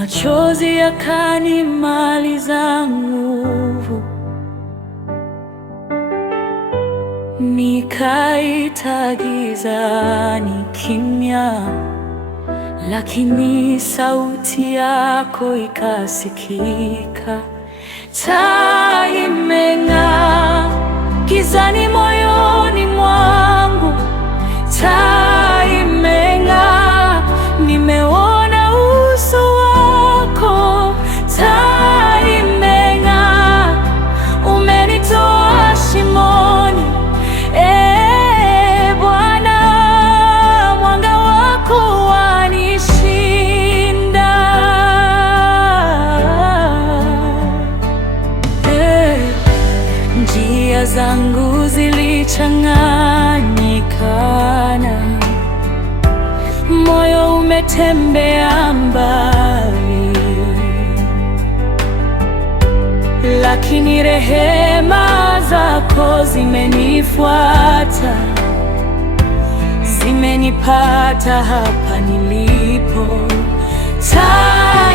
machozi yakanimaliza nguvu. Nikaita gizani kimya, lakini sauti yako ikasikika. Taa imeng'aa gizani moyoni mwangu, taa imeng'aa, nimeona uso wako. Taa imeng'aa, umenitoa shimoni. Bwana, mwanga wako wanishinda. Njia zangu zilichanganyikana, moyo umetembea mbali, lakini rehema zako zimenifuata, zimenipata hapa nilipo. Taa